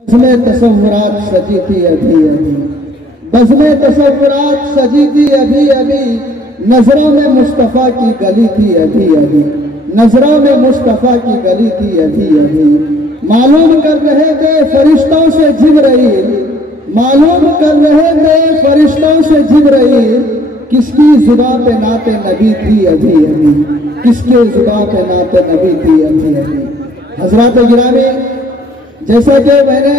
बज़्म तसव्वुरात सजी थी अभी अभी, बज़्म तसव्वुरात सजी थी अभी अभी, नजरों में मुस्तफ़ा की गली थी अभी अभी, नजरों में मुस्तफ़ा की गली थी अभी अभी। मालूम कर रहे थे फरिश्तों से जिब्राइल, मालूम कर रहे थे फरिश्तों से जिब्राइल, किसकी ज़ुबान पे नाते नबी थी अभी अभी, किसके ज़ुबान पे नाते नबी थी अभी अभी। हज़रात गिरामी, जैसा कि मैंने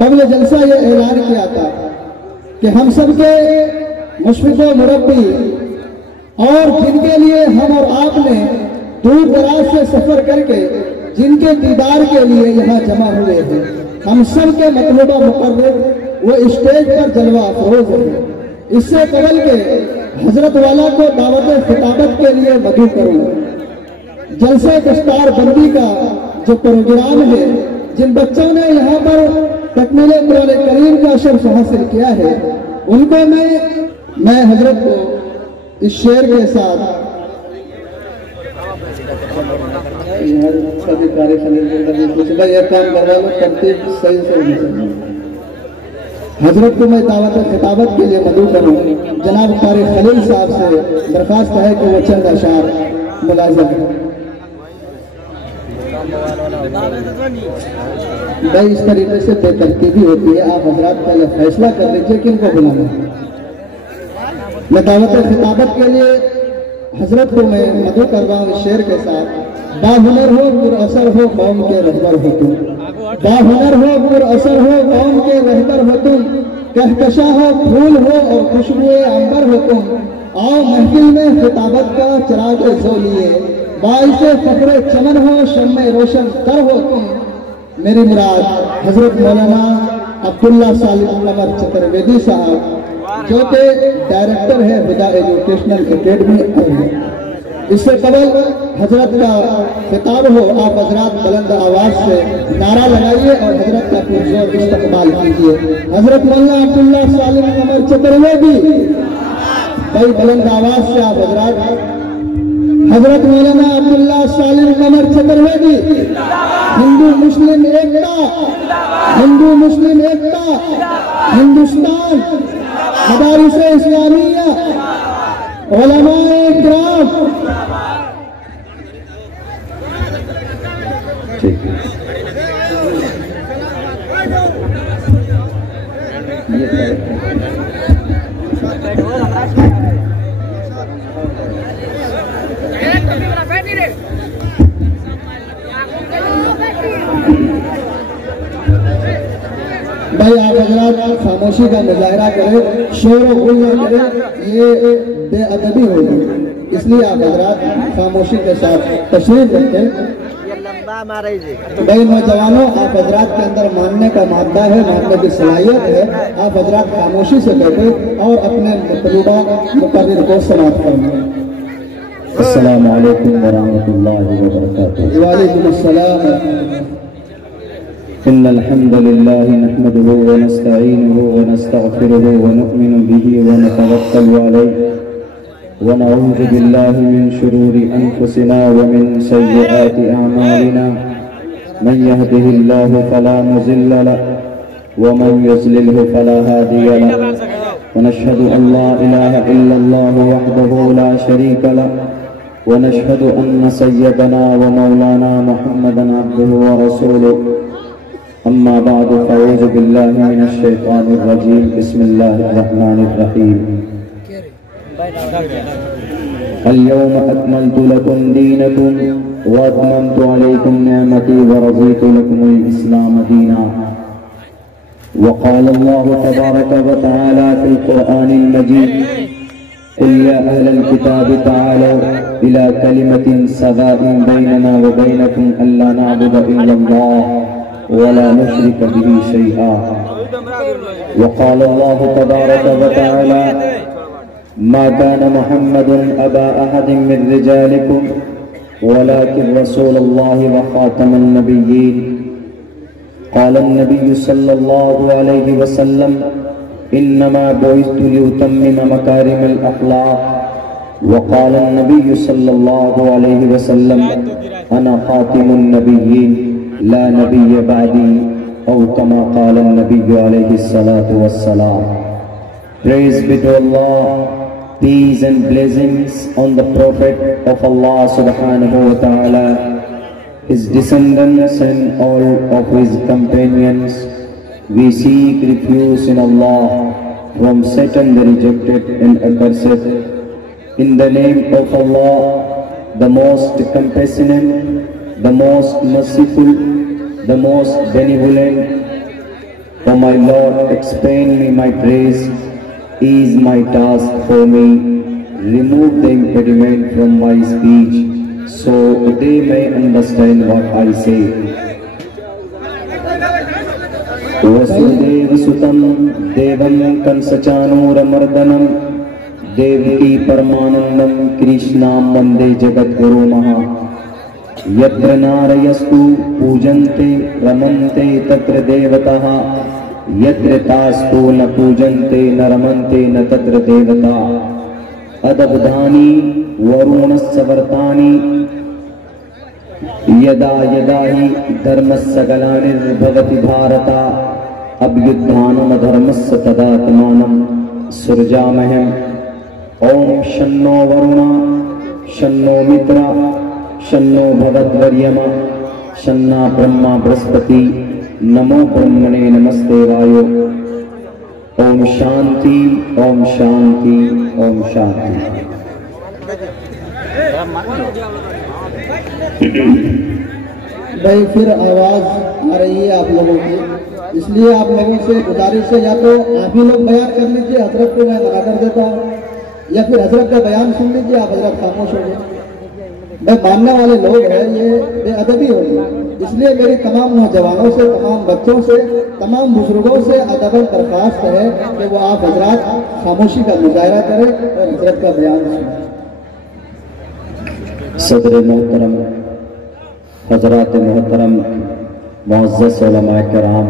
कबल जलसा ये ऐलान किया था कि हम सब के मुशफ़िक़ व मुरब्बी और जिनके लिए हम और आपने दूर दराज से सफ़र करके जिनके दीदार के लिए यहाँ जमा हुए हैं, हम सब के मतलूबा मुक़र्रर वो स्टेज पर जलवा अफरोज है। इससे कबल के हजरत वाला को दावत खिताबत के लिए मदऊ करूँ। जलसे दस्तार बंदी का जो प्रोग्राम है, जिन बच्चों ने यहाँ पर तकमील कुरान करीम का शर्फ हासिल किया है, उनको मैं हजरत को इस शेर के साथ सभी काम करवा लो, तरतीब सही से होनी चाहिए। हजरत को मैं दावत खिताबत के लिए मदऊ करूँ। जनाब कारी खलील साहब से दरख्वास्त है कि वो चंद अशार मुलाज़म है। भाई इस तरीके से बेतरतीबी होती है, आप हजरात पहले फैसला कर लीजिए किनको बुलाना है। मैं दावत खिताबत के लिए हजरत को मैं मदऊ कर रहा हूँ शेर के साथ। बाहुनर हो पुरअसर हो कौम के रहबर हो तुम, बाहुनर हो पुरअसर हो कौम के रहबर हो तुम, कहकशा हो फूल हो और खुशबुए अंबर हो तुम, आओ महफिल में खिताबत का चिराग जो लिए, बाइसे फखरे चमन हो शम्मे रोशन कर हो तुम। मेरी मुराद हजरत मौलाना अब्दुल्ला सालिम कमर चतुर्वेदी साहब, जो कि डायरेक्टर है हुदा एजुकेशनल एकेडमी। इससे कबल हजरत का खिताब हो, आप हजरत बुलंद आवाज से नारा लगाइए और हजरत का पुरजोर इस्तकबाल कीजिए। हजरत मौलाना अब्दुल्ला सालिम कमर चतुर्वेदी, भाई बुलंद आवाज से आप हजरत मौलाना अब्दुल्ला सालिम कमर चतुर्वेदी। हिंदू मुस्लिम एकता, हिंदू मुस्लिम एकता, हिंदुस्तान मदारिस इस्लामिया, उलमाए किराम। ठीक है, भाई आप हजरात खामोशी का मुजाहरा करें, शोर और गुल न करें, ये बेअदबी होगी। इसलिए आप हजरात खामोशी के साथ तशरीफ रखें। भाई नौजवानों, आप हजरात के अंदर मानने का मादा है, मानने की सलाहियत है। आप हजरात खामोशी से बैठे और अपने मतलूबा मुकर्रिर को समाप्त करें। अस्सलामु अलैकुम व रहमतुल्लाहि व बरकातुहू। वालेकुम अस्सलाम। इन्नल हम्दुलिल्लाहि नहमदुहु व नस्तईनुहु व नस्तगफिरुहु व नु'मिनु बिही व नतवक्कलु अलैहि व नऊज़ु बिल्लाहि मिन शुरूरि अनफुसिना व मिन सय्यिआति अअमालिना। मन यहदिहिल्लाहु फला मुज़िल्ल लहु व मन युज़लिल्हु फला हादिय लहु। व नशहदु अन ला इलाहा इल्लल्लाहु वहदहु ला शरीका लहु व नशहदु अन्न सय्यदना व मौलाना मुहम्मदन अब्दुहु व रसूलुहु। अम्मा बादु फ़अऊज़ु बिल्लाहि मिनश शैतानिर रजीम। बिस्मिल्लाहिर रहमानिर रहीम। अल-यौम अकमलतु लकुम दीनकुम व अतममतु अलैकुम निअमती व रज़ीतु लकुमुल इस्लाम दीना। व क़ाल अल्लाहु तबारक व तआला फ़िल क़ुरआनिल मजीद, क़ुल या अहलल किताबि तआलौ इला कलिमतिन सवाइन बैनना व बैनकुम अल्ला नअबुद इल्लल्लाह वला नुश्रिक बिही शैआ। वक़ाल अल्लाहु तबारक व तआला, मा कान मुहम्मदुन अबा अहदिन मिन रिजालिकुम वलाकिन रसूलुल्लाहि व खातमुन नबिय्यीन। क़ाल अन्नबिय्यु सल्लल्लाहु अलैहि वसल्लम, इन्नमा बुइस्तु लिउतम्मिम मकारिमल अख़लाक़। व क़ाल अन्नबिय्यु सल्लल्लाहु अलैहि वसल्लम, अना खातिमुन नबिय्यीन ला नबिय्य बादी। और कमा क़ाल नबी अलैहिस्सलातु वस्सलाम। Praise be to Allah, peace and blessings on the Prophet of Allah subhanahu wa ta'ala, his descendants and all of his companions. We seek refuge in Allah from Satan the rejected and accursed. In the name of Allah, the most compassionate, the most merciful, the most benevolent. O my Lord, explain me my praise, ease my task for me, remove the impediment from my speech, so they may understand what I say. Vasudev सुतं देवं कंसचानूरमर्दनं देवकी परमानंदं कृष्णां वंदे जगद्गुरुमः। यत्र नारयस्तु पूजन्ते रमन्ते तत्र देवताः, यत्र तास्तु न पूजन्ते न रमन्ते न तत्र देवता। अदब्धानि वरुणस्य वर्तानि यदा यदा हि धर्मस्य ग्लानिर्भवति भारत, अभ्युत्थानमधर्मस्य तदात्मानं सृजामहम्। ओम शन्नो वरुण शन्नो मित्र शन्नो भगवद्वर्यमा शन्ना ब्रह्मा बृहस्पति नमो ब्रह्मणे नमस्ते वायो। ओम शांति ओम शांति ओम शांति। भाई फिर आवाज आ रही है आप लोगों की, इसलिए आप लोगों से गुजारिश है या तो आप ही लोग बयान कर लीजिए, हजरत को मैं लगा कर देता हूँ, या फिर हजरत का बयान सुन लीजिए, आप हजरत खामोश हो गए। भाई मानने वाले लोग हैं, ये बेअदबी होगी, इसलिए मेरी तमाम नौजवानों से, तमाम बच्चों से, तमाम बुजुर्गों से अदबन दरख्वास्त है कि वो आप हजरत खामोशी का मुजाहरा करें और हजरत का बयान सुनें। सदर मोहतरम, हजरात मोहतरम, मुअज़्ज़ज़ उलमाए किराम,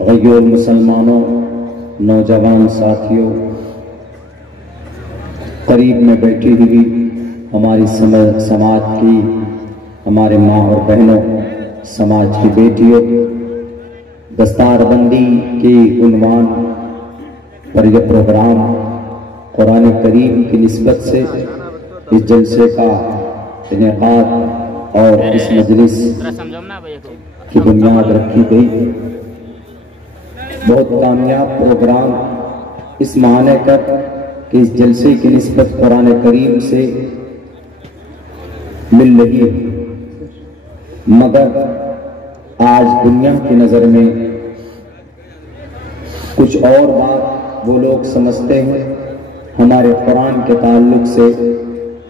गैर मुसलमानों, नौजवान साथियों, करीब में बैठी हुई हमारी समाज की, हमारे माँ और बहनों, समाज की बेटियों, दस्तारबंदी के उन्वान पर यह प्रोग्राम कुरान करीम की निस्बत से इस जलसे का इनेकाद और इस मजलिस की बुनियाद रखी गई। बहुत कामयाब प्रोग्राम इस माने कर कि इस जलसे की निस्बत कुरान करीम से मिल रही है, मगर आज दुनिया की नज़र में कुछ और बात वो लोग समझते हैं हमारे कुरान के ताल्लुक से,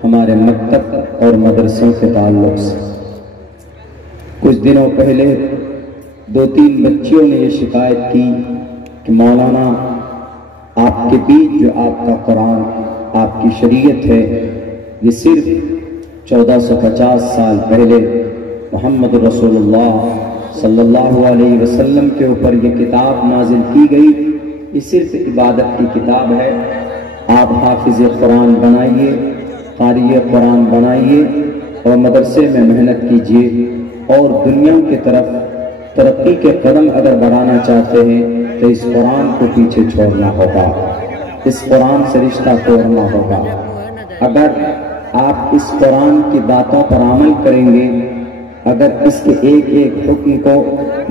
हमारे मकतब और मदरसों के ताल्लुक से। कुछ दिनों पहले 2-3 बच्चियों ने ये शिकायत की कि मौलाना आपके बीच जो आपका कुरान, आपकी शरीयत है, ये सिर्फ 1450 साल पहले मोहम्मद रसूलुल्लाह सल्लल्लाहु अलैहि वसल्लम के ऊपर ये किताब नाजिल की गई, ये सिर्फ इबादत की किताब है। आप हाफिज़ कुरान बनाइए, क़ारी कुरान बनाइए और मदरसे में मेहनत कीजिए, और दुनिया की तरफ तरक्की के कदम अगर बढ़ाना चाहते हैं तो इस कुरान को पीछे छोड़ना होगा, इस कुरान से रिश्ता तोड़ना होगा। अगर आप इस कुरान की बातों पर अमल करेंगे, अगर इसके एक एक हुक्म को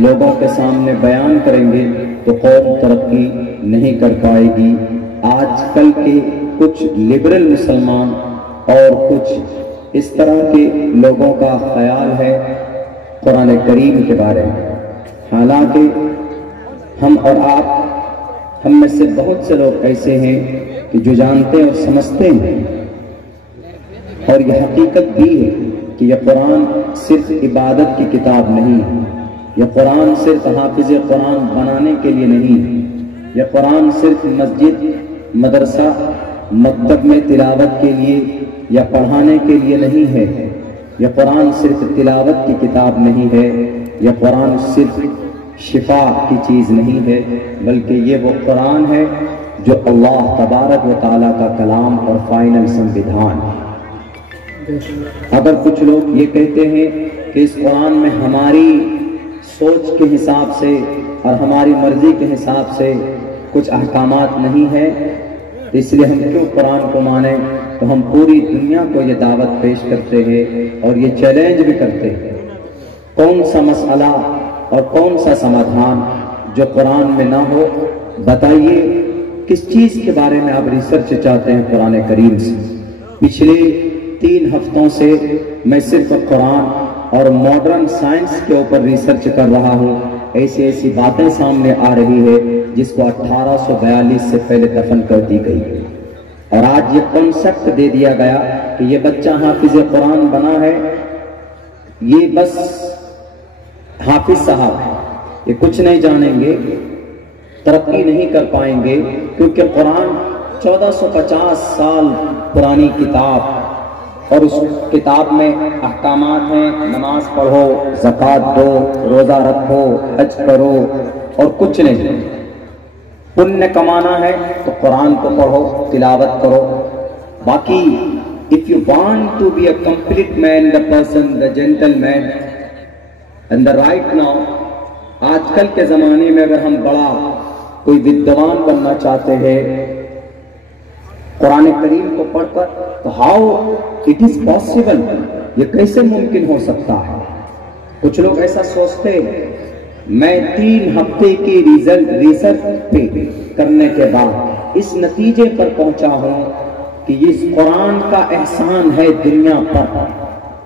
लोगों के सामने बयान करेंगे तो कौम तरक्की नहीं कर पाएगी। आजकल के कुछ लिबरल मुसलमान और कुछ इस तरह के लोगों का ख्याल है कुरान करीम के बारे में, हालांकि हम और आप, हम में से बहुत से लोग ऐसे हैं कि जो जानते और समझते हैं, और यह हकीकत भी है कि यह कुरान सिर्फ इबादत की किताब नहीं है, यह कुरान सिर्फ हाफिज़ कुरान बनाने के लिए नहीं है, यह कुरान सिर्फ मस्जिद, मदरसा, मकतब में तिलावत के लिए या पढ़ाने के लिए नहीं है। यह कुरान सिर्फ तिलावत की किताब नहीं है, यह कुरान सिर्फ शिफा की चीज़ नहीं है, बल्कि ये वो कुरान है जो अल्लाह तबारक व तआला का कलाम और फाइनल संविधान है। अगर कुछ लोग ये कहते हैं कि इस कुरान में हमारी सोच के हिसाब से और हमारी मर्जी के हिसाब से कुछ अहकामात नहीं है, तो इसलिए हम क्यों कुरान को माने। तो हम पूरी दुनिया को ये दावत पेश करते हैं और ये चैलेंज भी करते हैं, कौन सा मसला और कौन सा समाधान जो कुरान में ना हो, बताइए किस चीज के बारे में आप रिसर्च चाहते हैं कुरान करीम से। पिछले 3 हफ्तों से मैं सिर्फ कुरान और मॉडर्न साइंस के ऊपर रिसर्च कर रहा हूँ। ऐसी ऐसी बातें सामने आ रही है जिसको 1842 से पहले दफन कर दी गई है, और आज ये कॉन्सेप्ट दे दिया गया कि ये बच्चा हाफिज कुरान बना है, ये बस हाफिज साहब है, ये कुछ नहीं जानेंगे, तरक्की नहीं कर पाएंगे, क्योंकि कुरान 1450 साल पुरानी किताब, और उस किताब में अहकामात हैं, नमाज पढ़ो, ज़कात दो, रोजा रखो, हज करो, और कुछ नहीं। पुण्य कमाना है तो कुरान को पढ़ो, तिलावत करो। बाकी if you want to be a complete man, the person, the gentleman and the right now, आजकल के जमाने में अगर हम बड़ा कोई विद्वान बनना चाहते हैं कुरान करीम को पढ़कर, तो हाउ इट इज पॉसिबल, ये कैसे मुमकिन हो सकता है। कुछ लोग ऐसा सोचते हैं। मैं 3 हफ्ते की रिसर्च पे करने के बाद इस नतीजे पर पहुंचा हूं कि इस कुरान का एहसान है दुनिया पर,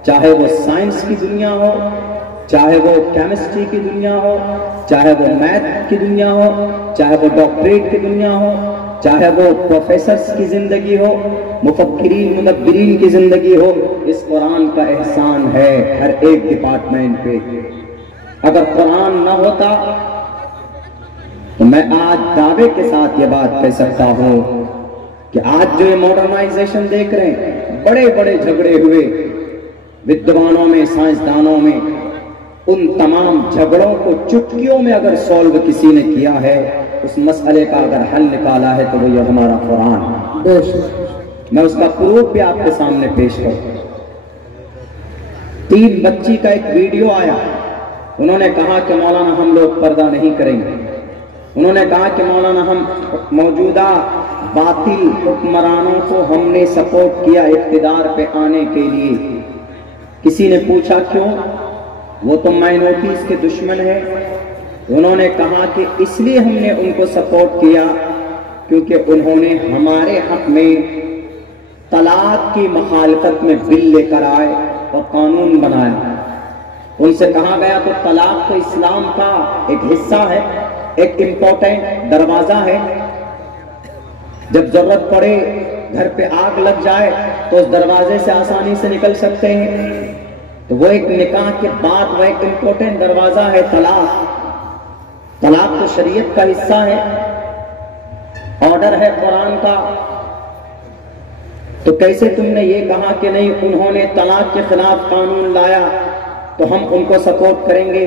चाहे वो साइंस की दुनिया हो, चाहे वो केमिस्ट्री की दुनिया हो, चाहे वो मैथ की दुनिया हो, चाहे वो डॉक्टरेट की दुनिया हो, चाहे वो प्रोफेसर्स की जिंदगी हो, मुफक्किरीन मुदब्बिरीन की जिंदगी हो, इस कुरान का एहसान है हर एक डिपार्टमेंट पे। अगर कुरान न होता तो मैं आज दावे के साथ ये बात कह सकता हूं कि आज जो ये मॉडर्नाइजेशन देख रहे हैं, बड़े बड़े झगड़े हुए विद्वानों में, साइंसदानों में, उन तमाम झगड़ों को चुटकियों में अगर सॉल्व किसी ने किया है, उस मसले का अगर हल निकाला है, तो वो ये हमारा कुरान है। मैं उसका प्रूफ भी आपके सामने पेश करूं। 3 बच्ची का एक वीडियो आया, उन्होंने कहा कि मौलाना हम लोग पर्दा नहीं करेंगे। उन्होंने कहा कि मौलाना हम मौजूदा बातिल हुक्मरानों को हमने सपोर्ट किया इख्तिदार पे आने के लिए। किसी ने पूछा क्यों, वो तो माइनॉरिटीज के दुश्मन है। उन्होंने कहा कि इसलिए हमने उनको सपोर्ट किया क्योंकि उन्होंने हमारे हक में तलाक की मुखालफत में बिल लेकर आए और कानून बनाया। उनसे कहा गया तो तलाक तो इस्लाम का एक हिस्सा है, एक इम्पोर्टेंट दरवाजा है। जब जरूरत पड़े, घर पे आग लग जाए, तो उस दरवाजे से आसानी से निकल सकते हैं। तो वो एक निकाह के बाद वो एक इम्पोर्टेंट दरवाजा है तलाक। तलाक तो शरीयत का हिस्सा है, ऑर्डर है कुरान का। तो कैसे तुमने ये कहा कि नहीं, उन्होंने तलाक के खिलाफ कानून लाया तो हम उनको सपोर्ट करेंगे।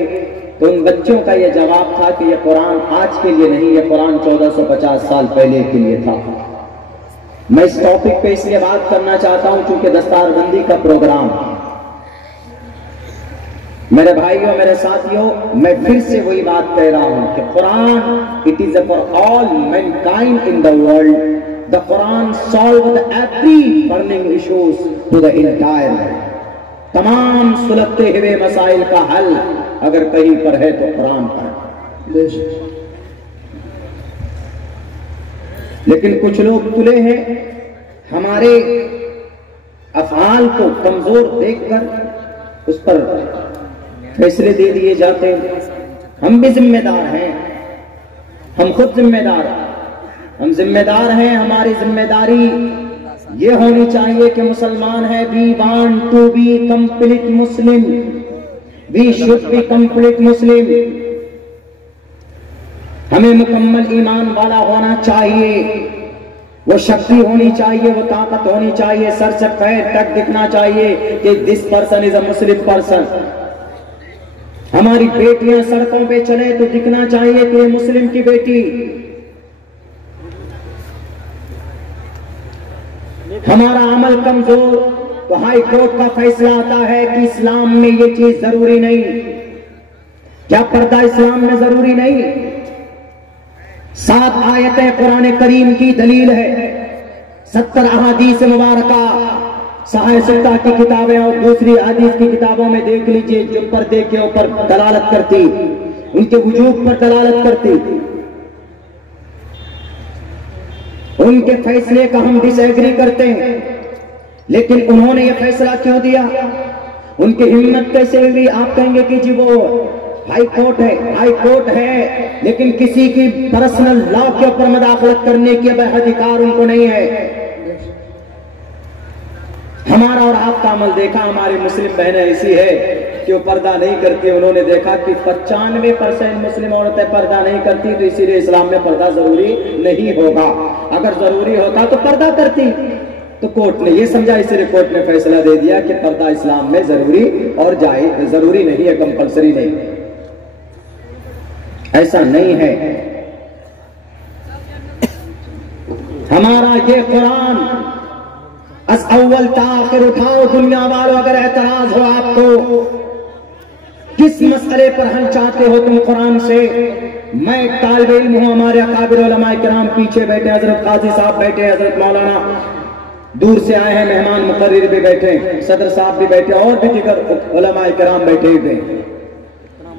तो उन बच्चों का ये जवाब था कि ये कुरान आज के लिए नहीं, ये कुरान 1450 साल पहले के लिए था। मैं इस टॉपिक पे इसलिए बात करना चाहता हूं क्योंकि दस्तारबंदी का प्रोग्राम, मेरे भाइयों, मेरे साथियों, मैं फिर से वही बात कह रहा हूं कि Quran it is for all mankind in the world. The Quran solve the every burning issues to the entire world. तमाम सुलगते हुए मसाइल का हल अगर कहीं पर है तो कुरान पर। लेकिन कुछ लोग तुले हैं, हमारे अफआल को कमजोर देखकर उस पर फैसले दे दिए जाते हैं। हम भी जिम्मेदार हैं, हम खुद जिम्मेदार हैं, हम जिम्मेदार हैं। हमारी जिम्मेदारी ये होनी चाहिए कि मुसलमान है, we want to be complete Muslim, we should be complete Muslim. हमें मुकम्मल ईमान वाला होना चाहिए, वो शक्ति होनी चाहिए, वो ताकत होनी चाहिए, सर से पैर तक दिखना चाहिए कि this person is a Muslim person. हमारी बेटियां सड़कों पे चले तो दिखना चाहिए कि ये मुस्लिम की बेटी। हमारा अमल कमजोर तो हाई कोर्ट का फैसला आता है कि इस्लाम में ये चीज जरूरी नहीं क्या पर्दा इस्लाम में जरूरी नहीं? 7 आयतें कुरान करीम की दलील है, 70 अहादीस मुबारका साहिह सित्ता की किताबें और दूसरी हदीस की किताबों में देख लीजिए, जो पर्दे के ऊपर दलालत करती, उनके वजूब पर दलालत करती। उनके फैसले का हम डिसएग्री करते हैं, लेकिन उन्होंने ये फैसला क्यों दिया? उनकी हिम्मत कैसे हुई? आप कहेंगे कि जी वो हाई कोर्ट है, लेकिन किसी की पर्सनल लॉ के ऊपर मुदाखलत करने के अधिकार उनको नहीं है। हमारा और आपका अमल देखा, हमारी मुस्लिम बहनें ऐसी है कि वो पर्दा नहीं करती। उन्होंने देखा कि 95% मुस्लिम औरतें पर्दा नहीं करती, तो इसीलिए इस्लाम में पर्दा जरूरी नहीं होगा। अगर जरूरी होता तो पर्दा करती। तो कोर्ट ने ये समझा, इसीलिए कोर्ट ने फैसला दे दिया कि पर्दा इस्लाम में जरूरी और जायज, जरूरी नहीं है, कंपलसरी नहीं। ऐसा नहीं है। हमारा ये कुरान अस अव्वल ताखिर उठाओ दुनिया वालों, अगर एतराज हो आपको, किस मसले पर हल चाहते हो तुम कुरान से? मैं एक तालिब इल्म हूं, हमारे अकाबिर उलमाए किराम पीछे बैठे, हजरत काजी साहब बैठे, हजरत मौलाना दूर से आए हैं मेहमान मुकर्रिर भी बैठे, सदर साहब भी बैठे, और भी दीगर उलमाए किराम बैठे हुए।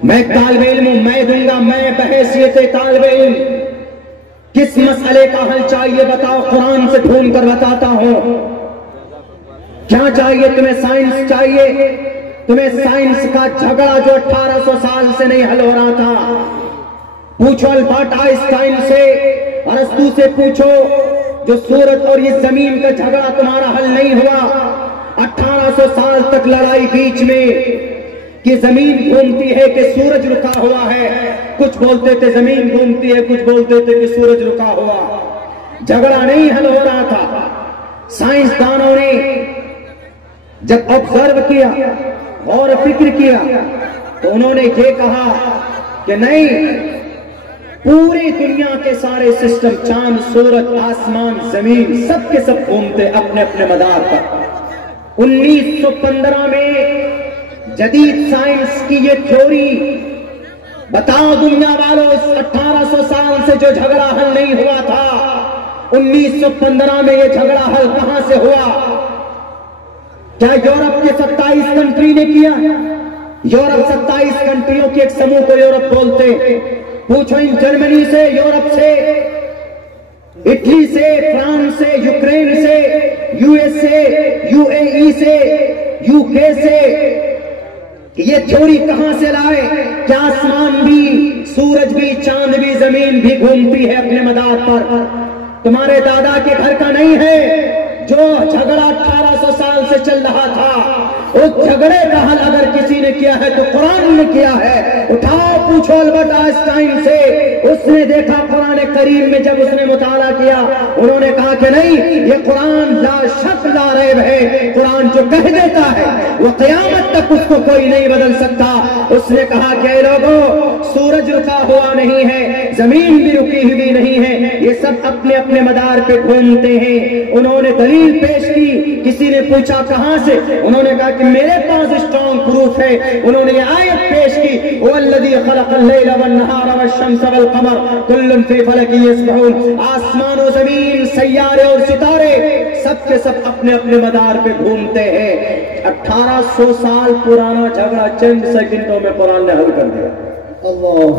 मैं तालिब इल्म हूं, मैं दूंगा, मैं बहैसियत तालिब इल्म किस मसले का हल चाहिए बताओ, कुरान से ढूंढ कर बताता हूं। क्या चाहिए तुम्हें? साइंस चाहिए? तुम्हें साइंस का झगड़ा जो 1800 साल से नहीं हल हो रहा था, पूछो अल्बर्ट आइंस्टाइन से, अरस्तू से पूछो, जो सूरज और ये जमीन का झगड़ा तुम्हारा हल नहीं हुआ। 1800 साल तक लड़ाई बीच में कि जमीन घूमती है कि सूरज रुका हुआ है। कुछ बोलते थे जमीन घूमती है, कुछ बोलते थे कि सूरज रुका हुआ। झगड़ा नहीं हल हो रहा था। साइंसदानों ने जब ऑब्जर्व किया और फिक्र किया, तो उन्होंने ये कहा कि नहीं, पूरी दुनिया के सारे सिस्टम, चांद, सूरज, आसमान, जमीन, सब के सब घूमते अपने अपने मदार पर। 1915 में जदीद साइंस की ये थ्योरी, बताओ दुनिया वालों, इस 1800 साल से जो झगड़ा हल नहीं हुआ था, 1915 में ये झगड़ा हल कहां से हुआ? क्या यूरोप के 27 कंट्री ने किया? यूरोप 27 कंट्रियों के एक समूह को यूरोप बोलते। पूछो इन जर्मनी से, यूरोप से, इटली से, फ्रांस से, यूक्रेन से, यूएसए, यूएई से, यूके से, ये थ्योरी कहां से लाए? क्या आसमान भी, सूरज भी, चांद भी, जमीन भी घूमती है अपने मदार पर? तुम्हारे दादा के घर का नहीं है? जो झगड़ा 1800 साल से चल रहा था, उस झगड़े का हल अगर किसी ने किया है तो कुरान ने किया है। उठाओ, पूछो अल्बर्ट आइंस्टाइन से, उसने देखा कुरान करीम में, जब उसने मुताला किया, उन्होंने कहा कि नहीं, ये कुरान ला शक ला रैब है। कुरान जो कह देता है वो क़यामत तक उसको कोई नहीं बदल सकता। उसने कहा कि लोगों, सूरज रुका हुआ नहीं है, जमीन भी रुकी हुई नहीं है, ये सब अपने अपने मदार पे घूमते हैं। उन्होंने दलील पेश की। किसी ने पूछा कहां से? उन्होंने कहा कि मेरे पास स्ट्रॉन्ग प्रूफ है। उन्होंने ये आयत पेश की, वल्लज़ी खलक़ल लैला वन्नहारा वश्शम्स वल्क़मर कुल्लुन फ़ी फ़लकिन यस्बहून। आसमान और जमीन, सैयारे और सितारे, सब के सब अपने अपने मदार पे घूमते हैं। 1800 साल पुराना झगड़ा चंद सेकंडों में कुरान ने हल कर दिया। अल्लाह।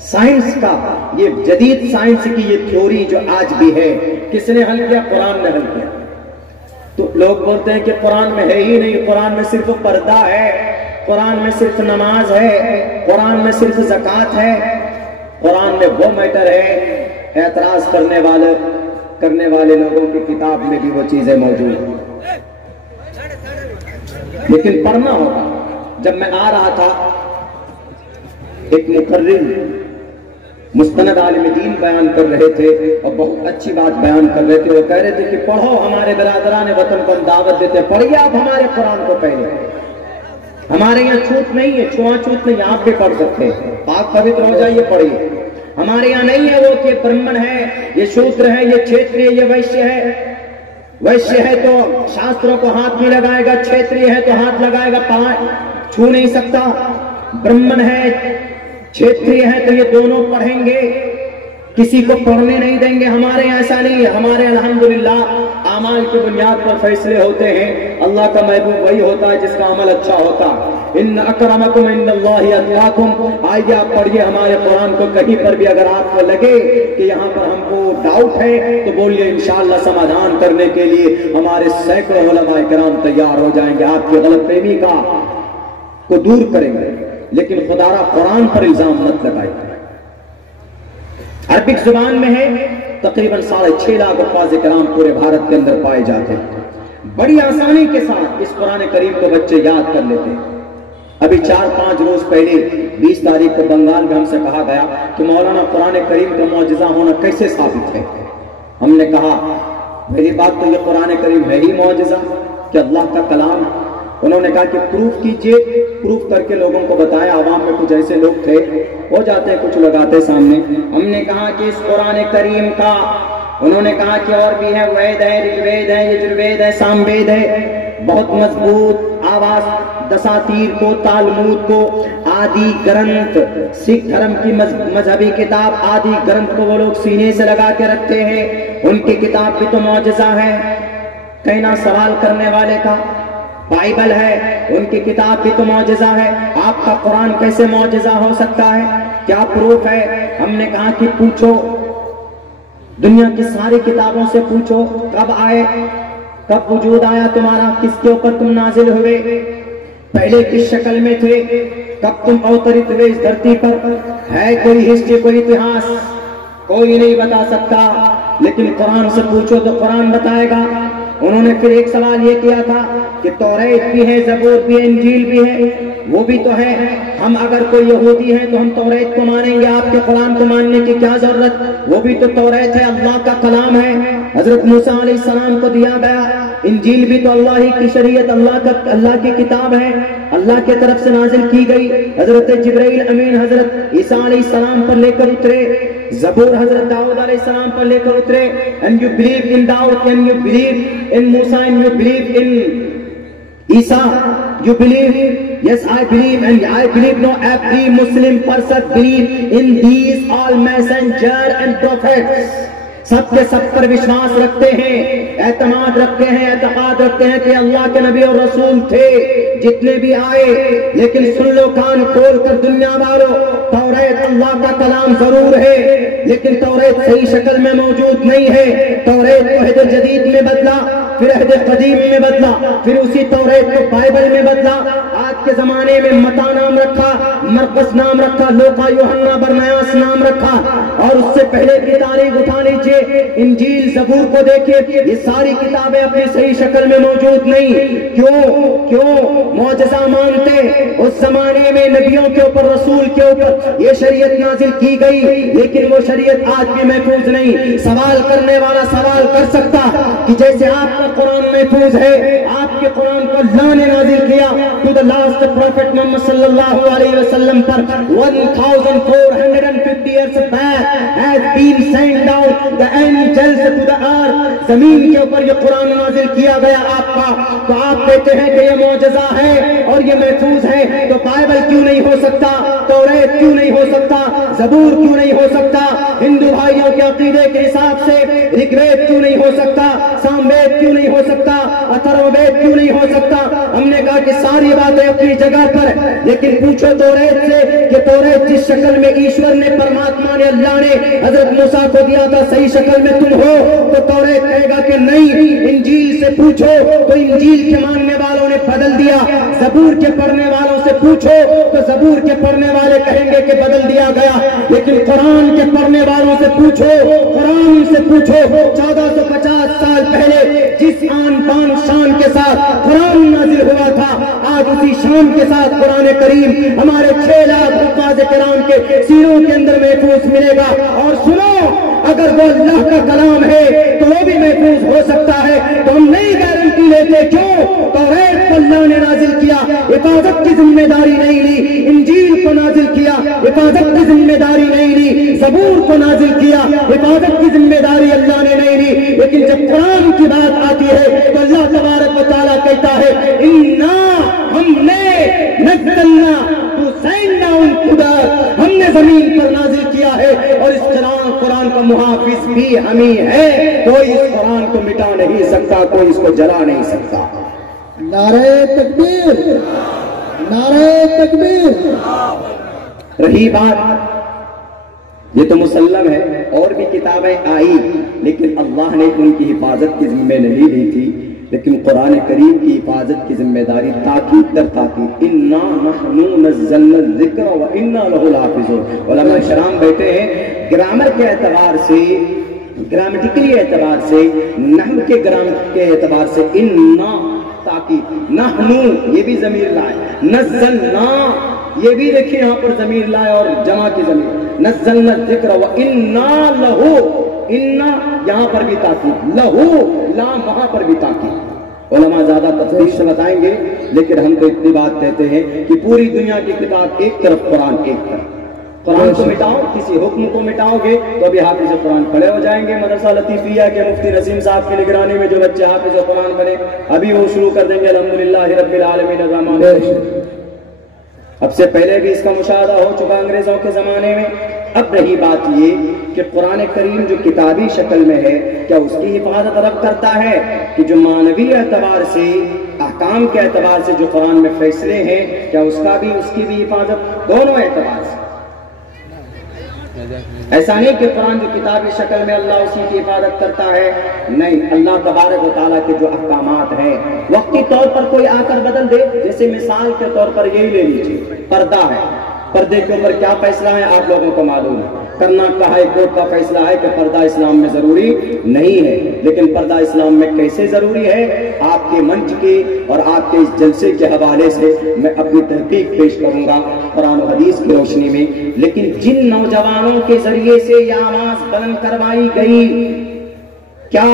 साइंस का, ये जदीद साइंस की ये थ्योरी जो आज भी है, किसने हल किया? कुरान ने हल किया। तो लोग बोलते हैं कि कुरान में है ही नहीं, कुरान में सिर्फ पर्दा है, कुरान में सिर्फ नमाज है, कुरान में सिर्फ ज़कात है। कुरान में वो मैटर है, एतराज करने वाले लोगों की किताब में भी वो चीजें मौजूद हैं, लेकिन पढ़ना होगा। जब मैं आ रहा था, एक मुकर्रिर मुस्तनद आलिम दीन बयान कर रहे थे और बहुत अच्छी बात बयान कर रहे थे। वो कह रहे थे कि पढ़ो, हमारे बिरादरान वतन को हम दावत देते, पढ़िए आप हमारे कुरान को पहले। हमारे यहाँ छूट नहीं है, छुआछूत नहीं, आप भी पढ़ सकते हैं, पाक पवित्र हो जाइए, पढ़िए। हमारे यहाँ नहीं है वो कि ब्राह्मण है, ये शूद्र है, ये क्षेत्रीय, ये वैश्य है। वैश्य है तो शास्त्रों को हाथ नहीं लगाएगा, क्षेत्रीय है तो हाथ लगाएगा, छू नहीं सकता। ब्राह्मण है, क्षेत्रीय है, तो ये दोनों पढ़ेंगे, किसी को पढ़ने नहीं देंगे। हमारे यहाँ ऐसा नहीं है। हमारे अल्हम्दुलिल्लाह अमाल की बुनियाद पर फैसले होते हैं। अल्लाह का महबूब वही होता है जिसका अमल अच्छा होता है। इन्न अकरमकुम इन्नल्लाहि अत्काकुम। आइए आप पढ़िए हमारे कुरान को। कहीं पर भी अगर आपको लगे कि यहाँ पर हमको डाउट है तो बोलिए, इंशाअल्लाह समाधान करने के लिए हमारे सैकड़ों उलमाए किराम तैयार हो जाएंगे, आपकी गलतफहमी को दूर करेंगे। लेकिन खुदारा कुरान पर इल्जाम मत लगाइए। अरबिक जुबान में है, तकरीबन 6.5 लाख अल्फाज़ किराम पूरे भारत के अंदर पाए जाते हैं। बड़ी आसानी के साथ इस कुरान करीम को बच्चे याद कर लेते हैं। अभी 4-5 रोज पहले 20 तारीख को बंगाल में हमसे कहा गया कि मौलाना कुरान करीम का मौजज़ा होना कैसे साबित है। हमने कहा मेरी बात तो ये कुरान करीम है ही मौजज़ा कि अल्लाह का कलाम। उन्होंने कहा कि प्रूफ कीजिए। प्रूफ करके लोगों को बताया। आवाम में कुछ ऐसे लोग थे, हो जाते हैं कुछ लोग आते सामने। हमने कहा कि इस कुरान करीम का, उन्होंने कहा कि और भी है, वेद है, ऋग्वेद है, यजुर्वेद है, सामवेद है, बहुत मजबूत आवाज, दसातीर को, तालमूद को, आदि ग्रंथ, सिख धर्म की मजहबी किताब आदि ग्रंथ को वो लोग सीने से लगा के रखते हैं। उनकी किताब भी तो मौजज़ा है। कहना सवाल करने वाले का बाइबल है, उनकी किताब भी तो मौजज़ा है। आपका कुरान कैसे मौजज़ा हो सकता है? क्या प्रूफ है? हमने कहा कि पूछो, दुनिया की सारी किताबों से पूछो, कब आए, कब वजूद आया तुम्हारा, किसके ऊपर तुम नाजिल हुए, पहले किस शक्ल में थे, कब तुम अवतरित हुए इस धरती पर? है कोई हिस्ट्री, कोई इतिहास? कोई नहीं बता सकता। लेकिन कुरान से पूछो तो कुरान बताएगा। उन्होंने फिर एक सवाल ये किया था कि तौरात भी है, ज़बूर भी है, इंजील भी है, वो भी तो है। हम अगर कोई यहूदी है तो हम तौरात को मानेंगे, आपके कुरान को मानने की क्या जरूरत? वो भी तो तौरात है, अल्लाह का कलाम है, हजरत मूसा अलैहिस्सलाम को दिया गया। इंजील भी तो अल्लाह ही की शरीयत, अल्लाह की किताब है, अल्लाह के तरफ से नाजिल की गई। हजरत जिब्राइल अमीन हजरत ईसा अलैहिस्सलाम पर लेकर उतरे, ज़बूर हजरत दाऊद अलैहिस्सलाम पर लेकर उतरे। And you believe in Dawood, and you believe in Musa, and you believe in Isa, you believe, yes I believe, and I believe no every Muslim person believe in these all messenger and prophets। सबके सब पर विश्वास रखते हैं, एतमाद रखते हैं, एतकाद रखते हैं कि अल्लाह के नबी और रसूल थे जितने भी आए। लेकिन सुन लो कान खोल कर दुनिया वालों, तौरात अल्लाह का कलाम जरूर है, लेकिन तौरात सही शक्ल में मौजूद नहीं है। तौरात को अहद जदीद में बदला, फिर अहद कदीम में बदला, फिर उसी तौरात को बाइबल में बदला। आज के जमाने में मता नाम रखा, मरकस नाम रखा, लोका यूहन्ना बरनयास नाम रखा। और उससे पहले की तारीख उठा लीजिए, इंजील ज़बूर को देखिए, ये सारी किताबें अपनी सही शक्ल में मौजूद नहीं। क्यों मौजज़ा मानते? उस जमाने में नबियों के ऊपर, रसूल के ऊपर ये शरीयत नाजिल की गई, लेकिन वो शरीयत आज भी महफूज नहीं। सवाल करने वाला सवाल कर सकता कि जैसे आपका कुरान महफूज है, आपके कुरान को अल्लाह ने नाजिल किया to the last prophet Muhammad सल्लल्लाहु अलैहि वसल्लम पर 1450 years back has been sent down the angels to the earth। जमीन के ऊपर ये कुरान नाजिल किया गया आपका, तो आप कहते हैं कि ये मौजज़ा है और ये महफूज है, तो बाइबल क्यों नहीं हो सकता? तौरात क्यों नहीं हो सकता? ज़बूर क्यों नहीं हो सकता? हिंदू भाइयों के अकीदे के हिसाब से ऋग्वेद क्यों नहीं हो सकता? सामवेद क्यों नहीं हो सकता? अथर्ववेद क्यों नहीं हो सकता? हमने कहा कि सारी बातें अपनी जगह पर, लेकिन पूछो तौरात से कि तौरात जिस शक्ल में ईश्वर ने, परमात्मा ने, अल्लाह ने हजरत मूसा को दिया था, सही शक्ल में तुम हो? तो तौरात कहेगा कि नहीं। इंजील से पूछो तो इंजील के मानने वालों ने बदल दिया। ज़बूर के पढ़ने वालों से पूछो तो ज़बूर के पढ़ने वाले कहेंगे कि बदल दिया गया। लेकिन कुरान के पढ़ने वालों से पूछो, कुरान से पूछो, 1450 साल पहले जिस आन बान शान के साथ कुरान नाजिल हुआ था, आज उसी शान के साथ कुरान करीम हमारे 6 लाख हुफ़ाज़ किराम के सीनों के अंदर महफूज मिलेगा। और सुनो, अगर वो अल्लाह का कलाम है तो वो भी महफूज हो सकता है। तो हम नई गारंटी लेते, क्यों? तौरात को अल्लाह ने नाजिल किया, हिफाजत की जिम्मेदारी नहीं ली। इंजील को नाजिल किया, हिफाजत की जिम्मेदारी नहीं ली। ज़बूर को नाजिल किया, हिफाजत की जिम्मेदारी अल्लाह ने नहीं ली। लेकिन जब कुरान की बात आती है तो अल्लाह तबारक व तआला कहता है, इन्ना हमने नज़्ज़लना हुसैन खुदा, हमने जमीन पर नाजिल किया है और इस कुरान का मुहाफिज भी हम ही है। कोई इस कुरान को मिटा नहीं सकता, कोई इसको जला नहीं सकता। नारे तकबीर, नारे तकबीर। रही बात, ये तो मुसल्लम है, और भी किताबें आई, लेकिन अल्लाह ने उनकी हिफाजत की जिम्मे नहीं ली थी। लेकिन कुरान करीम की हिफाजत की जिम्मेदारी ताकीद दर ताकीद, इन्ना नहनु नज़्ज़लना ज़िक्र व इन्ना लहु लाफ़िज़ून। उलमा किराम बैठे हैं, ग्रामर के एतबार से, ग्रामेटिकली एतबार से, नहव के ग्रामर के एतबार से इन्ना ताकीद, नहनु ये भी ज़मीर लाए, नज़्ज़लना ये भी देखिए यहाँ पर ज़मीर लाए और जमा की ज़मीर, नज़्ज़लना ज़िक्र व इन्ना लहु, इन्ना यहाँ पर भी ताकीद, लहू लाम वहां पर भी ताकीद। उलमा ज्यादा तफसील से बताएंगे, लेकिन हम तो इतनी बात कहते हैं कि पूरी दुनिया की किताब एक तरफ, कुरान एक तरफ। कुरान को मिटाओ, किसी हुक्म को मिटाओगे तो अभी हाफिज कुरान खड़े हो जाएंगे। मदरसा लतीफिया के मुफ्ती नसीम साहब की निगरानी में जो बच्चे हाफिज कुरान बने, अभी वो शुरू कर देंगे अल्हम्दुलिल्लाह रब्बिल आलमीन अर्रहमान। अब से पहले भी इसका मुशाहदा हो चुका अंग्रेजों के जमाने में। अब रही बात ये कि कुरान करीम जो किताबी शक्ल में है, क्या उसकी हिफाजत रब करता है कि जो मानवी एतबार से, अहकाम के एतबार से जो कुरान में फैसले हैं, क्या उसकी भी हिफाजत, दोनों एतबार से। ऐसा नहीं कि कुरान जो किताबी शक्ल में अल्लाह उसी की हिफाजत करता है, नहीं, अल्लाह तबारक व तआला के जो अहकामात हैं वक्ती तौर पर कोई आकर बदल दे। जैसे मिसाल के तौर पर यही ले लीजिए, पर्दा है, पर्दे के ऊपर क्या फैसला है आप लोगों को मालूम है। कर्नाटक हाई कोर्ट का फैसला है कि पर्दा इस्लाम में जरूरी नहीं है, लेकिन पर्दा इस्लाम में कैसे जरूरी है, आपके मंच के और आपके इस जलसे के हवाले से मैं अपनी तहकीक पेश करूंगा कुरान और हदीस की रोशनी में। लेकिन जिन नौजवानों के जरिए से यह आवाज बुलंद करवाई गई, क्या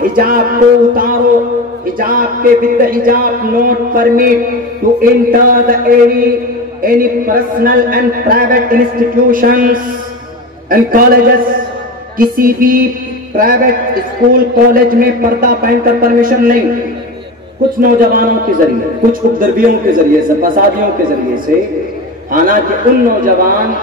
हिजाब को उतारो, हिजाब के विद हिजाब not permit to enter the any personal and private institutions and colleges, किसी भी प्राइवेट स्कूल कॉलेज में पर्दा पहनकर परमिशन नहीं। कुछ नौजवानों के जरिए, कुछ उपद्रवियों के जरिए से, फसादियों के जरिए से, हालांकि उन नौजवान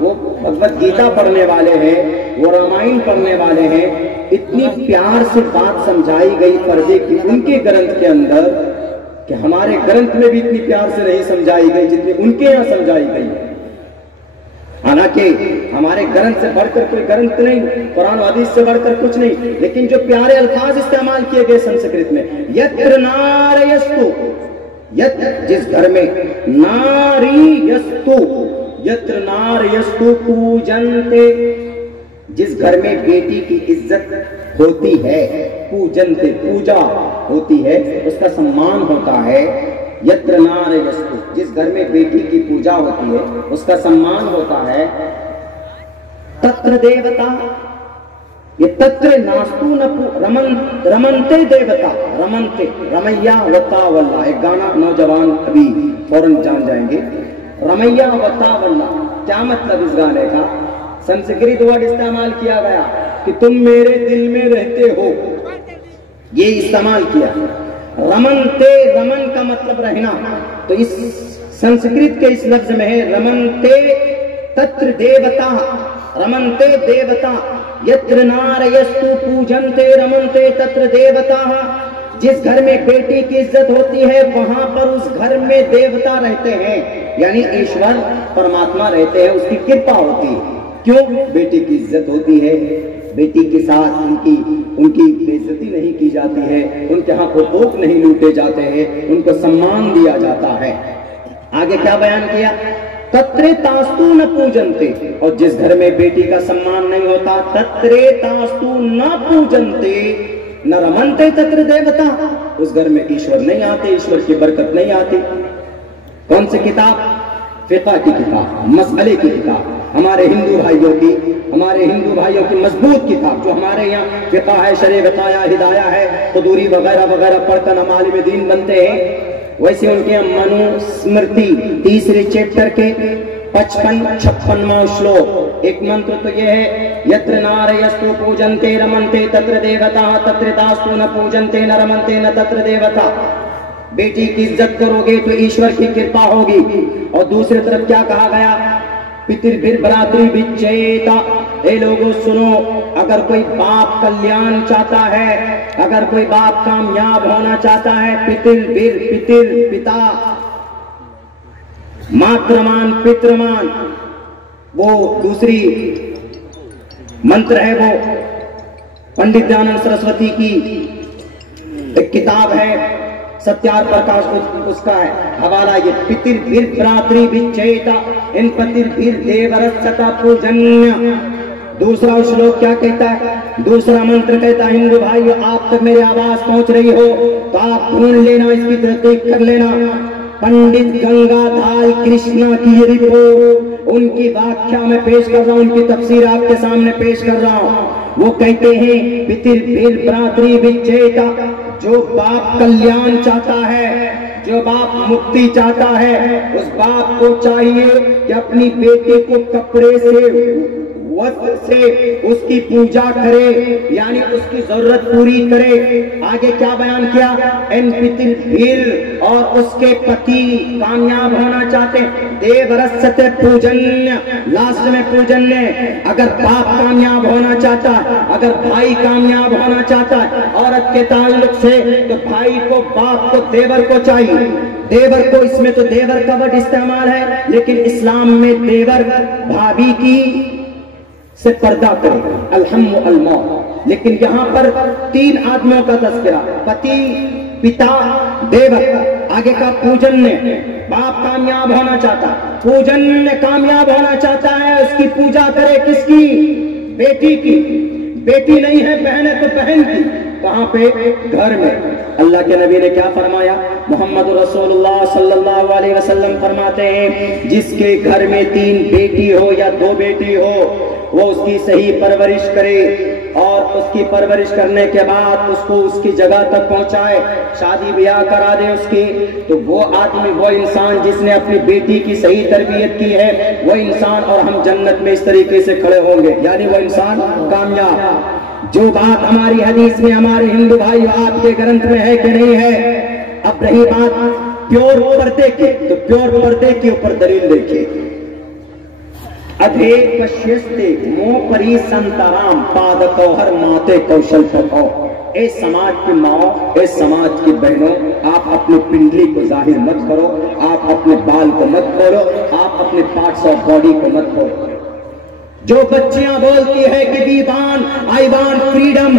वो भगवत गीता पढ़ने वाले हैं, वो रामायण पढ़ने वाले हैं, इतनी प्यार से बात समझाई गई पर्दे की उनके ग्रंथ के अंदर कि हमारे ग्रंथ में भी इतनी प्यार से नहीं समझाई गई जितनी उनके यहाँ समझाई गई। हालांकि हमारे ग्रंथ से बढ़कर कोई ग्रंथ नहीं, कुरान और हदीस से बढ़कर कुछ नहीं, लेकिन जो प्यारे अल्फाज इस्तेमाल किए गए संस्कृत में, यत्र नारयस्तु, यत्र जिस घर में, नारी यस्तु, यत्र नारयस्तु पूजन्ते, जिस घर में बेटी की इज्जत होती है, पूजन्ते पूजा होती है, उसका सम्मान होता है। यत्र नारयस्तु, जिस घर में बेटी की पूजा होती है उसका सम्मान होता है। तत्र देवता, ये तत्र नास्तु न रमनते देवता, रमनते, रमैया वता वल्ला, एक गाना नौजवान अभी फौरन जान जाएंगे। रमैया वता वल्ला क्या मतलब इस गाने का? संस्कृत वर्ड इस्तेमाल किया गया कि तुम मेरे दिल में रहते हो, ये इस्तेमाल किया। रमनते, रमन का मतलब रहना, तो इस संस्कृत के इस लफ्ज में है रमनते तत्र देवता, रमनते देवता, यत्र नारयस्तु पूजन्ते रमनते तत्र देवता। जिस घर में बेटी की इज्जत होती है वहां पर उस घर में देवता रहते हैं, यानी ईश्वर परमात्मा रहते हैं, उसकी कृपा होती है। क्यों? बेटी की इज्जत होती है, बेटी के साथ उनकी बेइज्जती नहीं की जाती है, उनके यहाँ हुकूक नहीं लूटे जाते हैं, उनको सम्मान दिया जाता है। आगे क्या बयान किया? तत्रे तास्तु न पूजनते, और जिस घर में बेटी का सम्मान नहीं होता, तत्रे तास्तु न पूजनते न रमनते तत्र देवता, उस घर में ईश्वर नहीं आते, ईश्वर की बरकत नहीं आती। कौन सी किताब? फिक़ह की किताब, मसअले की किताब, हमारे हिंदू भाइयों की मजबूत किताब, जो हमारे यहाँ फिक़ह है, शरीअत बताया, हिदाया है, कुदूरी वगैरह वगैरह पढ़कर हम आलिम दीन बनते हैं। वैसे उनके मनुस्मृति तीसरे चैप्टर के 55-56वां श्लोक, एक मंत्र तो ये है, यत्र नारयस्तु पूजन्ते रमन्ते तत्र देवता, तत्र दास्तु न पूजन्ते न रमन्ते न तत्र देवता। बेटी की इज्जत करोगे तो ईश्वर की कृपा होगी। और दूसरी तरफ क्या कहा गया? पितृभिर भ्रातृ विच्चेता। ए लोगों सुनो, अगर कोई बाप कल्याण चाहता है, अगर कोई बाप कामयाब होना चाहता है, पितृभिर पितृ पिता, मातृमान पितृमान, वो दूसरी मंत्र है, वो पंडित दयानंद सरस्वती की एक किताब है सत्यार प्रकाश, उसका है हवाला ये, पितृभिर भ्रातृ विच्चेता इन पतिर्भिर देवरक्षता पूजन्य। दूसरा श्लोक क्या कहता है, दूसरा मंत्र कहता है, हिंदू भाइयों आप तक मेरी आवाज पहुंच रही हो तो आप ढूंढ लेना, इसकी तरफ देख कर लेना। पंडित गंगाधर कृष्णा की ये रिपोर्ट उनकी व्याख्या में पेश कर रहा हूं, उनकी तफसीर आपके सामने पेश कर रहा हूं। वो कहते हैं पितृभिर भ्रातृ विच्चेता, जो बाप कल्याण चाहता है, जो बाप मुक्ति चाहता है, उस बाप को चाहिए कि अपनी बेटी को कपड़े से वस्त्र से उसकी पूजा करे, यानी उसकी जरूरत पूरी करे। आगे क्या बयान किया, इन पितृभिर और उसके पति कामयाब होना चाहते, देवरक्षते पूजन्य, लास्ट में पूजन्य। अगर बाप कामयाब होना चाहता है, अगर भाई कामयाब होना चाहता है औरत के ताल्लुक से, तो भाई को, बाप को, देवर को चाहिए। देवर को, इसमें तो देवर का वर्ड इस्तेमाल है, लेकिन इस्लाम में देवर भाभी की से पर्दा करे, अलहम्म अलमौत। लेकिन यहाँ पर तीन आदमियों का तस्करा, पति, पिता, देवर। आगे का पूजन्य, बाप कामयाब होना चाहता, पूजन्य कामयाब होना चाहता है, उसकी पूजा करे, किसकी, बेटी की। बेटी नहीं है, बहन है तो बहन की। कहां पे, घर में। अल्लाह के नबी ने क्या फरमाया, मोहम्मद रसूलुल्लाह सल्लल्लाहु अलैहि वसल्लम फरमाते हैं, जिसके घर में 3 बेटी हो या 2 बेटी हो, वो उसकी सही परवरिश करे और उसकी परवरिश करने के बाद उसको उसकी जगह तक पहुंचाए, शादी ब्याह करा दे उसकी। तो वो आदमी, वो इंसान जिसने अपनी बेटी की सही तरबियत की है, वो इंसान और हम जन्नत में इस तरीके से खड़े होंगे, यानी वो इंसान कामयाब। जो बात हमारी हदीस में, हमारे हिंदू भाई आपके ग्रंथ में है कि नहीं है। अब रही बात प्योर पर्दे की, तो प्योर पर्दे के ऊपर दलील देखिए, अधे पश्यस्ते मोह परी संताराम पादको हर माते कौशल पको। ए समाज की माओ, ए समाज की बहनों, आप अपनी पिंडली को जाहिर मत करो, आप अपने बाल को मत खोलो, आप अपने पार्ट्स ऑफ बॉडी को मत खोलो। जो बच्चियां बोलती है कि we want, I want freedom,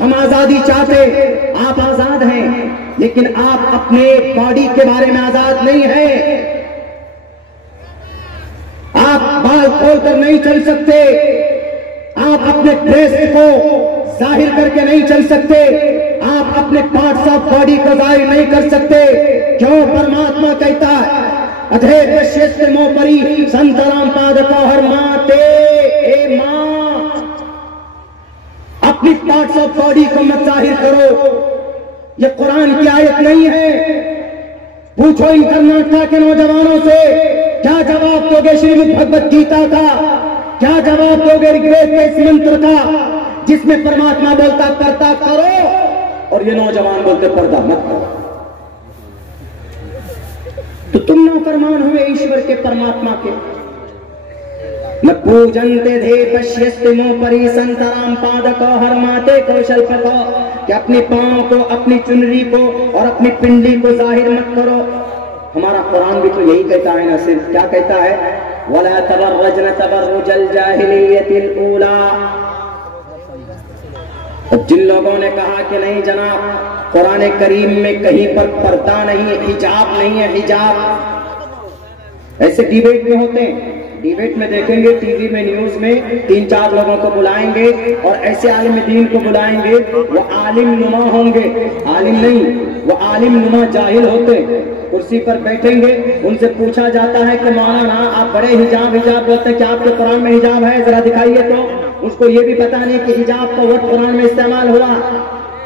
हम आजादी चाहते, आप आजाद हैं, लेकिन आप अपने बॉडी के बारे में आजाद नहीं है। आप बाल खोलकर नहीं चल सकते, आप अपने ड्रेस को जाहिर करके नहीं चल सकते, आप अपने पार्ट्स ऑफ बॉडी को जाहिर नहीं कर सकते। क्यों? परमात्मा कहता है, अधे पश्यस्ते मोह परी संतराम पादको हर माते, ए मां अपनी पार्ट्स ऑफ बॉडी को मत जाहिर करो। ये कुरान की आयत नहीं है। पूछो इन कर्नाटक के नौजवानों से, क्या जवाब दोगे श्रीमद् भगवत गीता का, क्या जवाब दोगे ऋग्वेद के इस मंत्र का जिसमें परमात्मा बोलता पर्दा करो और ये नौजवान बोलते पर्दा मत करो। तो तुम नाफरमान हुए ईश्वर के, परमात्मा के। न पूजनते धे पश्यस्ते मोह परी संतराम पादको हर माते कौशल पको, कि अपने पांव को, अपनी चुनरी को और अपनी पिंडली को जाहिर मत करो। हमारा कुरान भी तो यही कहता है ना, सिर्फ क्या कहता है, वला तबर्रजन तबर्रुजल जाहिलियतिल ऊला। अब जिन लोगों ने कहा कि नहीं जनाब, कुरान करीम में कहीं पर पर्दा नहीं है, हिजाब नहीं है, हिजाब ऐसे डिबेट में होते हैं। डिबेट में देखेंगे टीवी में, न्यूज में 3-4 लोगों को बुलाएंगे और ऐसे आलिम दीन को बुलाएंगे, वो आलिम नुमा होंगे, आलिम नहीं, वो आलिम नुमा जाहिल होते। कुर्सी पर बैठेंगे, उनसे पूछा जाता है कि मौलाना आप बड़े हिजाब बोलते हैं, क्या आपके कुरान में हिजाब है, जरा दिखाइए। तो उसको ये भी पता नहीं कि हिजाब का वर्ड कुरान में इस्तेमाल हुआ।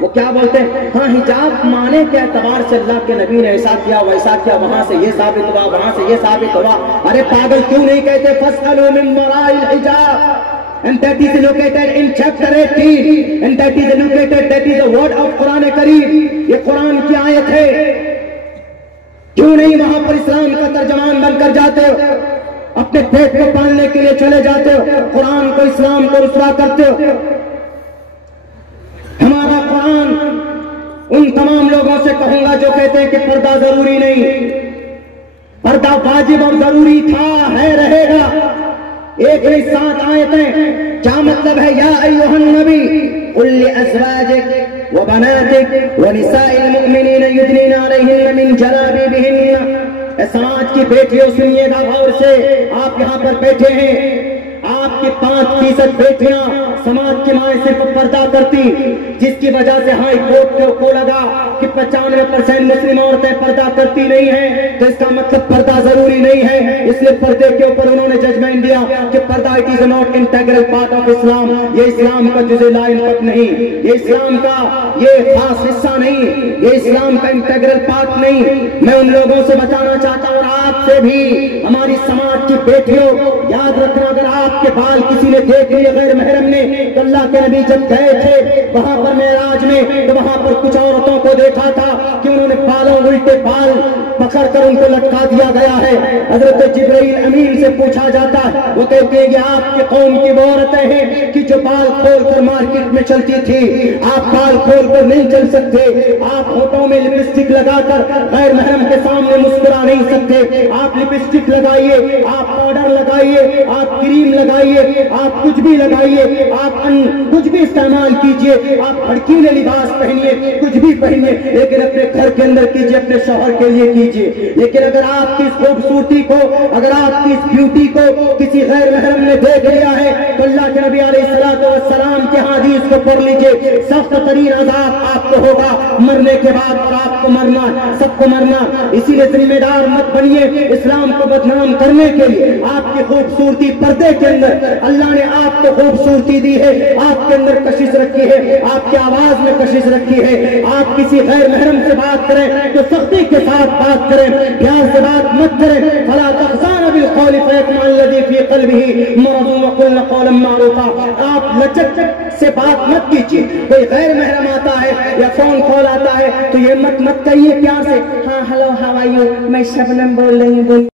वो क्या बोलते हैं, हाँ हिजाब माने के एतबार से अल्लाह के नबी ने ऐसा किया, वैसा किया, वहां से ये साबित हुआ, वहां से ये साबित हुआ। अरे पागल, क्यों नहीं कहते फस्अलू मिन वराइल हिजाब, and that is located in chapter 18 and that is located, that is the word of Quran करीम। ये कुरान की आयत है। क्यों नहीं वहां पर इस्लाम का तर्जमान बनकर जाते हो? अपने पेट को पालने के लिए चले जाते हो, कुरान को, इस्लाम को रुसवा करते हो। हमारा कुरान उन तमाम लोगों से कहूंगा जो कहते हैं कि पर्दा जरूरी नहीं, पर्दा वाजिब और जरूरी था, है, रहेगा। एक नहीं 7 आयतें, क्या मतलब है? या अय्युहन नबी कुल लिअज़वाजिक व बनातिक व निसाइल मुमिनीन युदनीना अलैहिन्ना मिन जलाबिबिहिन्ना। समाज की बेटियों सुनिएगा गौर से, आप यहाँ पर बैठे हैं, आपकी 5% बेटियां समाज की माए सिर्फ पर्दा करती, जिसकी वजह से हाई कोर्ट को लगा कि 95% मुस्लिम औरतें पर्दा करती नहीं है, तो इसका मतलब पर्दा जरूरी नहीं है। इसलिए पर्दे के ऊपर उन्होंने जजमेंट दिया कि पर्दा it is not integral part of Islam, ये इस्लाम का जुज़े ला इल्फत नहीं, ये इस्लाम का ये खास हिस्सा नहीं, ये इस्लाम का इंटेग्रल पार्ट नहीं। मैं उन लोगों से बताना चाहता हूँ, और आपसे भी, हमारी समाज की बेटियों, याद रखना, अगर आपके बाल किसी ने देख लिए गैर महरम ने, तो अल्लाह के नबी जब गए थे वहां पर मेराज में, तो वहां पर कुछ औरतों को देखा था कि उन्होंने बालों, उल्टे बाल पकड़कर उनको लटका दिया गया है। हजरत जिब्राइल अमीन से पूछा जाता है, वो कहते हैं कि आपके कौम की वो औरतें हैं कि जो बाल खोलकर मार्केट में चलती थी, आप बाल खोलकर नहीं चल सकते, आप होठों में लिपस्टिक लगाकर गैर महरम के सामने मुस्कुरा नहीं सकते, आप लिपस्टिक लगाइए, आप पाउडर लगाइए, आप क्रीम लगाइए, आप कुछ भी लगाइए, आप कुछ भी इस्तेमाल कीजिए, आप भड़कीले लिबास पहनिए, कुछ भी पहनिए, लेकिन अपने घर के अंदर कीजिए, अपने शौहर के लिए कीजिए। लेकिन अगर आपकी इस खूबसूरती को, अगर आपकी इस ब्यूटी को किसी गैर महरम ने देख लिया है, तो अल्लाह के नबी अलैहिस्सलातु वस्सलाम के हदीस को पढ़ लीजिए, सख्त तरीन अज़ाब आपको होगा मरने के बाद, और आपको मरना, सबको मरना। इसीलिए जिम्मेदार मत बनिए इस्लाम को बदनाम करने के लिए। आपकी खूबसूरती पर्दे के अंदर, अल्लाह ने आपको खूबसूरती दी है, आपके अंदर कशिश रखी है, आपकी आवाज में कशिश रखी है। आप किसी गैर महरम से बात करें तो सख्ती के साथ बात करें, प्यार से बात मत करें। फला तखज़ान बिल क़ौल फ़यतमअ अल्लज़ी फ़ी क़ल्बिही मरज़ुन व क़ुल्न क़ौलन मारूफ़ा। आप लचक से बात मत कीजिए। कोई गैर महरम आता है या फोन कॉल आता है तो ये मत कहिए प्यार से, हाँ हेलो हाउ आर यू, मैं शबनम बोल रही हूँ।